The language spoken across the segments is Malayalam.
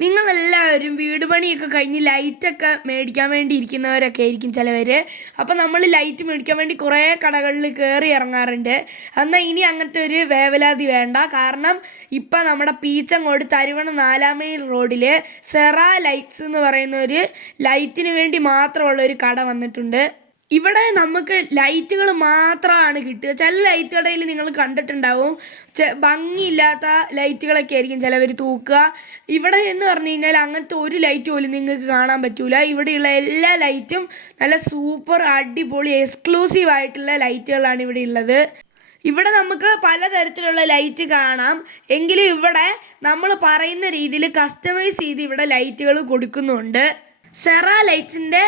നിങ്ങളെല്ലാവരും വീട് പണിയൊക്കെ കഴിഞ്ഞ് ലൈറ്റൊക്കെ മേടിക്കാൻ വേണ്ടി ഇരിക്കുന്നവരൊക്കെ ആയിരിക്കും ചിലവർ അപ്പോൾ നമ്മൾ ലൈറ്റ് മേടിക്കാൻ വേണ്ടി കുറേ കടകളിൽ കയറി ഇറങ്ങാറുണ്ട്. എന്നാൽ ഇനി അങ്ങനത്തെ ഒരു വേവലാതി വേണ്ട. കാരണം ഇപ്പം നമ്മുടെ പീച്ചങ്ങോട് തരുവണ നാലാം മൈൽ റോഡിൽ സെറ ലൈറ്റ്സ് എന്ന് പറയുന്ന ഒരു ലൈറ്റിന് വേണ്ടി മാത്രമുള്ള ഒരു കട വന്നിട്ടുണ്ട്. ഇവിടെ നമുക്ക് ലൈറ്റുകൾ മാത്രമാണ് കിട്ടുക. ചില ലൈറ്റ് കടയിൽ നിങ്ങൾ കണ്ടിട്ടുണ്ടാവും. ഭംഗിയില്ലാത്ത ലൈറ്റുകളൊക്കെ ആയിരിക്കും ചിലവർ തൂക്കുക. ഇവിടെ എന്ന് പറഞ്ഞു കഴിഞ്ഞാൽ അങ്ങനത്തെ ഒരു ലൈറ്റ് പോലും നിങ്ങൾക്ക് കാണാൻ പറ്റൂല. ഇവിടെയുള്ള എല്ലാ ലൈറ്റും നല്ല സൂപ്പർ അടിപൊളി എക്സ്ക്ലൂസീവ് ആയിട്ടുള്ള ലൈറ്റുകളാണ് ഇവിടെ ഉള്ളത്. ഇവിടെ നമുക്ക് പലതരത്തിലുള്ള ലൈറ്റ് കാണാം. എങ്കിലും ഇവിടെ നമ്മൾ പറയുന്ന രീതിയിൽ കസ്റ്റമൈസ് ചെയ്ത് ഇവിടെ ലൈറ്റുകൾ കൊടുക്കുന്നുണ്ട്. സെറ ലൈറ്റ്സിന്റെ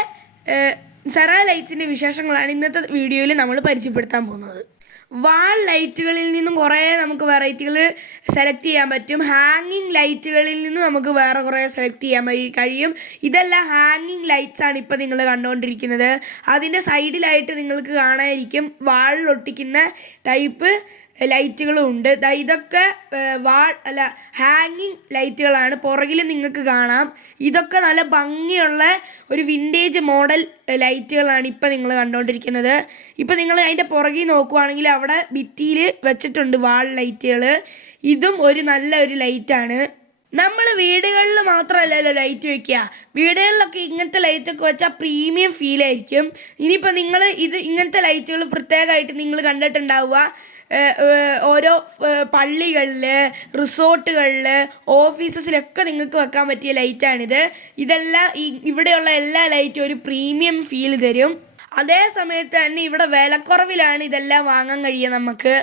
സെറ ലൈറ്റ്സിന്റെ വിശേഷങ്ങളാണ് ഇന്നത്തെ വീഡിയോയിൽ നമ്മൾ പരിചയപ്പെടുത്താൻ പോകുന്നത്. വാൾ ലൈറ്റുകളിൽ നിന്നും കുറേ നമുക്ക് വെറൈറ്റികൾ സെലക്ട് ചെയ്യാൻ പറ്റും. ഹാങ്ങിങ് ലൈറ്റുകളിൽ നിന്നും നമുക്ക് വേറെ കുറേ സെലക്ട് ചെയ്യാൻ കഴിയും. ഇതെല്ലാം ഹാങ്ങിങ് ലൈറ്റ്സ് ആണ് ഇപ്പോൾ നിങ്ങൾ കണ്ടുകൊണ്ടിരിക്കുന്നത്. അതിന്റെ സൈഡിലായിട്ട് നിങ്ങൾക്ക് കാണാതിരിക്കും വാളിലൊട്ടിക്കുന്ന ടൈപ്പ് ലൈറ്റുകളും ഉണ്ട് ഇതൊക്കെ വാ അല്ല ഹാങ്ങിങ് ലൈറ്റുകളാണ്. പുറകിൽ നിങ്ങൾക്ക് കാണാം. ഇതൊക്കെ നല്ല ഭംഗിയുള്ള ഒരു വിന്റേജ് മോഡൽ ലൈറ്റുകളാണ് ഇപ്പം നിങ്ങൾ കണ്ടുകൊണ്ടിരിക്കുന്നത് ഇപ്പം നിങ്ങൾ അതിന്റെ പുറകിൽ നോക്കുവാണെങ്കിൽ അവിടെ ഭിത്തിയിൽ വെച്ചിട്ടുണ്ട് വാൾ ലൈറ്റുകൾ ഇതും ഒരു നല്ല ഒരു ലൈറ്റാണ്. നമ്മൾ വീടുകളിൽ മാത്രമല്ലല്ലോ ലൈറ്റ് വെക്കുക. വീടുകളിലൊക്കെ ഇങ്ങനത്തെ ലൈറ്റൊക്കെ വെച്ചാൽ പ്രീമിയം ഫീൽ ആയിരിക്കും ഇനിയിപ്പോൾ നിങ്ങൾ ഇത് ഇങ്ങനത്തെ ലൈറ്റുകൾ പ്രത്യേകമായിട്ട് നിങ്ങൾ കണ്ടിട്ടുണ്ടാവുക. ഓരോ പള്ളികളിൽ റിസോർട്ടുകളിൽ ഓഫീസസിലൊക്കെ നിങ്ങൾക്ക് വെക്കാൻ പറ്റിയ ലൈറ്റാണിത്. ഇതെല്ലാം ഇവിടെയുള്ള എല്ലാ ലൈറ്റും ഒരു പ്രീമിയം ഫീൽ തരും. അതേ സമയത്ത് തന്നെ ഇവിടെ വിലക്കുറവിലാണ് ഇതെല്ലാം വാങ്ങാൻ കഴിയുക നമുക്ക്.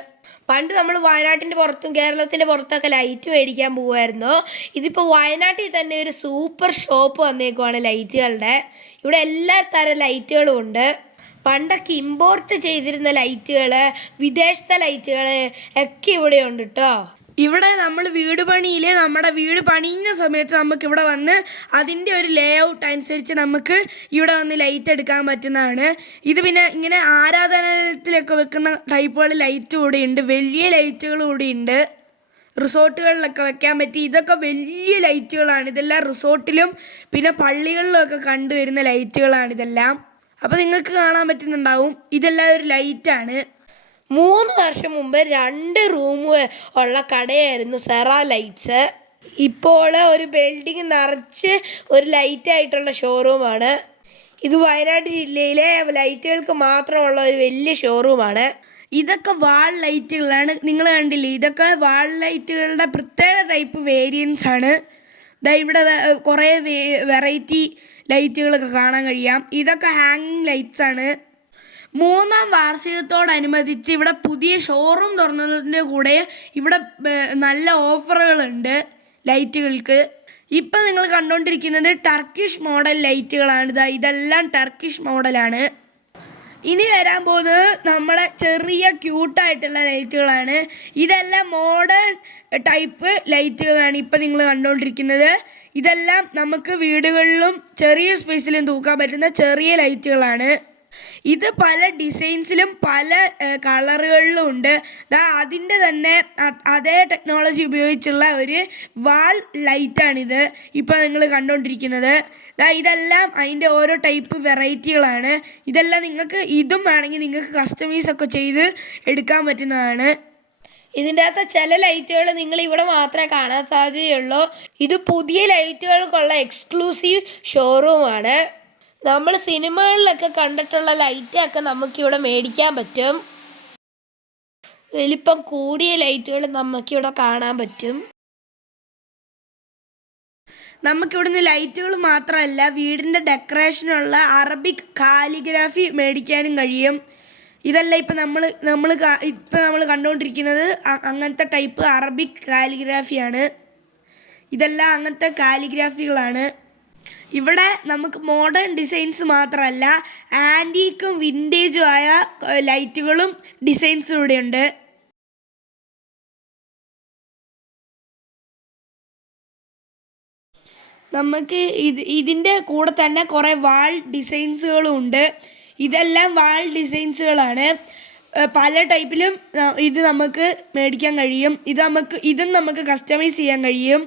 പണ്ട് നമ്മൾ വയനാട്ടിന്റെ പുറത്തും കേരളത്തിന്റെ പുറത്തൊക്കെ ലൈറ്റ് മേടിക്കാൻ പോകുമായിരുന്നു ഇതിപ്പോൾ വയനാട്ടിൽ തന്നെ ഒരു സൂപ്പർ ഷോപ്പ് വന്നേക്കുവാണ് ലൈറ്റുകളുടെ. ഇവിടെ എല്ലാ തരം ലൈറ്റുകളും ഉണ്ട്. പണ്ടൊക്കെ ഇമ്പോർട്ട് ചെയ്തിരുന്ന ലൈറ്റുകൾ വിദേശത്തെ ലൈറ്റുകൾ ഒക്കെ ഇവിടെ ഉണ്ട് കേട്ടോ ഇവിടെ നമ്മൾ വീട് പണിയിൽ നമ്മുടെ വീട് പണിയുന്ന സമയത്ത് നമുക്ക് ഇവിടെ വന്ന് അതിന്റെ ഒരു ലേ ഔട്ട് അനുസരിച്ച് നമുക്ക് ഇവിടെ വന്ന് ലൈറ്റ് എടുക്കാൻ പറ്റുന്നതാണ്. ഇത് പിന്നെ ഇങ്ങനെ ആരാധനാലയത്തിലൊക്കെ വെക്കുന്ന ടൈപ്പുകൾ ലൈറ്റ് കൂടെ ഉണ്ട്. വലിയ ലൈറ്റുകൾ കൂടി ഉണ്ട്. റിസോർട്ടുകളിലൊക്കെ വെക്കാൻ പറ്റി. ഇതൊക്കെ വലിയ ലൈറ്റുകളാണ് ഇതെല്ലാം റിസോർട്ടിലും പിന്നെ പള്ളികളിലും ഒക്കെ കണ്ടുവരുന്ന ലൈറ്റുകളാണ് ഇതെല്ലാം. അപ്പോൾ നിങ്ങൾക്ക് കാണാൻ പറ്റുന്നുണ്ടാവും. ഇതെല്ലാം ഒരു ലൈറ്റാണ് മൂന്ന് വർഷം മുമ്പ് രണ്ട് റൂം ഉള്ള കടയായിരുന്നു സെറ ലൈറ്റ്സ് ഇപ്പോൾ ഒരു ബിൽഡിംഗ് നിറച്ച് ഒരു ലൈറ്റായിട്ടുള്ള ഷോറൂമാണ് ഇത് വയനാട് ജില്ലയിലെ ലൈറ്റുകൾക്ക് മാത്രമുള്ള ഒരു വലിയ ഷോറൂമാണ് ഇതൊക്കെ വാൾ ലൈറ്റുകളാണ് നിങ്ങൾ കണ്ടില്ലേ? ഇതൊക്കെ വാൾ ലൈറ്റുകളുടെ പ്രത്യേക ടൈപ്പ് വേരിയൻസ് ആണ്. ദാ ഇവിടെ കുറേ വെറൈറ്റി ലൈറ്റുകളൊക്കെ കാണാൻ കഴിയാം. ഇതൊക്കെ ഹാങ്ങിങ് ലൈറ്റ്സ് ആണ്. മൂന്നാം വാർഷികത്തോടനുബന്ധിച്ച് ഇവിടെ പുതിയ ഷോറൂം തുറന്നതിന്റെ കൂടെ ഇവിടെ നല്ല ഓഫറുകളുണ്ട് ലൈറ്റുകൾക്ക് ഇപ്പം നിങ്ങൾ കണ്ടുകൊണ്ടിരിക്കുന്നത് ടർക്കിഷ് മോഡൽ ലൈറ്റുകളാണ് ഇതാ ഇതെല്ലാം ടർക്കിഷ് മോഡലാണ് ഇനി വരാൻ പോകുന്നത് നമ്മുടെ ചെറിയ ക്യൂട്ടായിട്ടുള്ള ലൈറ്റുകളാണ്. ഇതെല്ലാം മോഡേൺ ടൈപ്പ് ലൈറ്റുകളാണ് ഇപ്പം നിങ്ങൾ കണ്ടുകൊണ്ടിരിക്കുന്നത് ഇതെല്ലാം നമുക്ക് വീടുകളിലും ചെറിയ സ്പേസിലും തൂക്കാൻ പറ്റുന്ന ചെറിയ ലൈറ്റുകളാണ്. ഇത് പല ഡിസൈൻസിലും പല കളറുകളിലും ഉണ്ട്. അതിന്റെ തന്നെ അതേ ടെക്നോളജി ഉപയോഗിച്ചുള്ള ഒരു വാൾ ലൈറ്റാണിത് ഇപ്പോൾ നിങ്ങൾ കണ്ടുകൊണ്ടിരിക്കുന്നത് ഇതെല്ലാം അതിന്റെ ഓരോ ടൈപ്പ് വെറൈറ്റികളാണ് ഇതെല്ലാം നിങ്ങൾക്ക് ഇതും വേണമെങ്കിൽ നിങ്ങൾക്ക് കസ്റ്റമൈസ് ഒക്കെ ചെയ്ത് എടുക്കാൻ പറ്റുന്നതാണ്. ഇതിന്റെ അകത്ത് ചില ലൈറ്റുകൾ നിങ്ങൾ ഇവിടെ മാത്രമേ കാണാൻ സാധ്യതയുള്ളൂ. ഇത് പുതിയ ലൈറ്റുകൾക്കുള്ള എക്സ്ക്ലൂസീവ് ഷോറൂമാണ് നമ്മൾ സിനിമകളിലൊക്കെ കണ്ടിട്ടുള്ള ലൈറ്റൊക്കെ നമുക്കിവിടെ മേടിക്കാൻ പറ്റും. വലിപ്പം കൂടിയ ലൈറ്റുകൾ നമുക്കിവിടെ കാണാൻ പറ്റും. നമുക്കിവിടുന്ന് ലൈറ്റുകൾ മാത്രമല്ല വീടിന്റെ ഡെക്കറേഷനുള്ള അറബിക് കാലിഗ്രാഫി മേടിക്കാനും കഴിയും. ഇതല്ല ഇപ്പം നമ്മൾ നമ്മൾ ഇപ്പം നമ്മൾ കണ്ടുകൊണ്ടിരിക്കുന്നത് അങ്ങനത്തെ ടൈപ്പ് അറബിക് കാലിഗ്രാഫിയാണ്. ഇതെല്ലാം അങ്ങനത്തെ കാലിഗ്രാഫികളാണ്. ഇവിടെ നമുക്ക് മോഡേൺ ഡിസൈൻസ് മാത്രമല്ല ആന്റീക്കും വിന്റേജും ആയ ലൈറ്റുകളും ഡിസൈൻസും ഇവിടെയുണ്ട് നമുക്ക് ഇത് ഇതിന്റെ കൂടെ തന്നെ കുറേ വാൾ ഡിസൈൻസുകളും ഉണ്ട്. ഇതെല്ലാം വാൾ ഡിസൈൻസുകളാണ് പല ടൈപ്പിലും ഇത് നമുക്ക് മേടിക്കാൻ കഴിയും. ഇത് നമുക്ക് ഇതും നമുക്ക് കസ്റ്റമൈസ് ചെയ്യാൻ കഴിയും.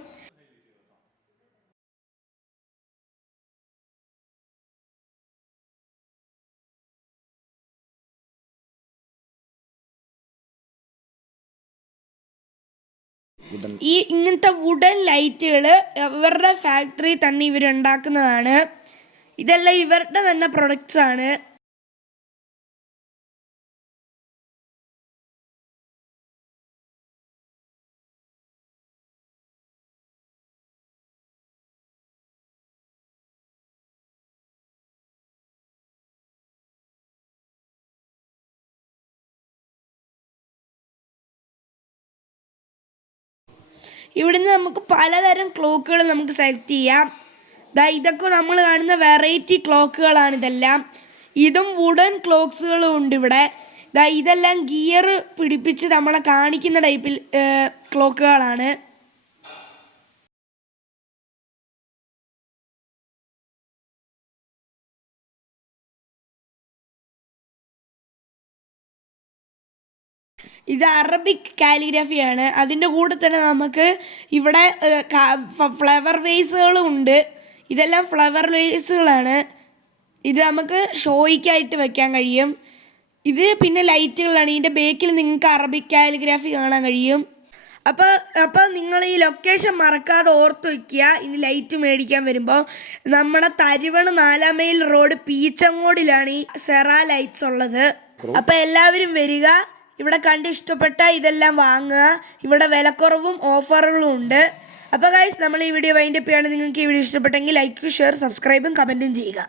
ഈ ഇങ്ങനത്തെ വുഡൻ ലൈറ്റുകൾ ഇവരുടെ ഫാക്ടറി തന്നെ ഇവരുണ്ടാക്കുന്നതാണ്. ഇതെല്ലാം ഇവരുടെ തന്നെ പ്രൊഡക്ട്സ് ആണ്. ഇവിടുന്ന് നമുക്ക് പലതരം ക്ലോക്കുകൾ നമുക്ക് സെലക്ട് ചെയ്യാം. ദാ ഇതൊക്കെ നമ്മൾ കാണുന്ന വെറൈറ്റി ക്ലോക്കുകളാണ് ഇതെല്ലാം. ഇതും വുഡൻ ക്ലോക്സുകളും ഉണ്ട് ഇവിടെ. ദാ ഇതെല്ലാം ഗിയർ പിടിപ്പിച്ച് നമ്മളെ കാണിക്കുന്ന ടൈപ്പിൽ ക്ലോക്കുകളാണ് ഇത് അറബിക് കാലിഗ്രഫിയാണ്. അതിന്റെ കൂടെ തന്നെ നമുക്ക് ഇവിടെ ഫ്ലവർ വേസുകളും ഉണ്ട്. ഇതെല്ലാം ഫ്ലവർ വേസുകളാണ് ഇത് നമുക്ക് ഷോയ്ക്കായിട്ട് വെക്കാൻ കഴിയും. ഇത് പിന്നെ ലൈറ്റുകളാണ്. ഇതിന്റെ ബേക്കിൽ നിങ്ങൾക്ക് അറബിക് കാലിഗ്രാഫി കാണാൻ കഴിയും. അപ്പോൾ അപ്പോൾ നിങ്ങൾ ഈ ലൊക്കേഷൻ മറക്കാതെ ഓർത്ത് വയ്ക്കുക ഇനി ലൈറ്റ് മേടിക്കാൻ വരുമ്പോൾ നമ്മുടെ തരുവണ് നാലാം മൈൽ റോഡ് പീച്ചങ്ങോടിലാണ് ഈ സെറ ലൈറ്റ്സ് ഉള്ളത്. അപ്പോൾ എല്ലാവരും വരിക. ഇവിടെ കണ്ട് ഇഷ്ടപ്പെട്ട ഇതെല്ലാം വാങ്ങുക. ഇവിടെ വിലക്കുറവും ഓഫറുകളും ഉണ്ട്. അപ്പോൾ ഗൈസ് നമ്മൾ ഈ വീഡിയോ വൈൻഡപ്പ് ചെയ്യുകയാണ് നിങ്ങൾക്ക് ഈ വീഡിയോ ഇഷ്ടപ്പെട്ടെങ്കിൽ ലൈക്ക് ഷെയർ സബ്സ്ക്രൈബും കമന്റും ചെയ്യുക.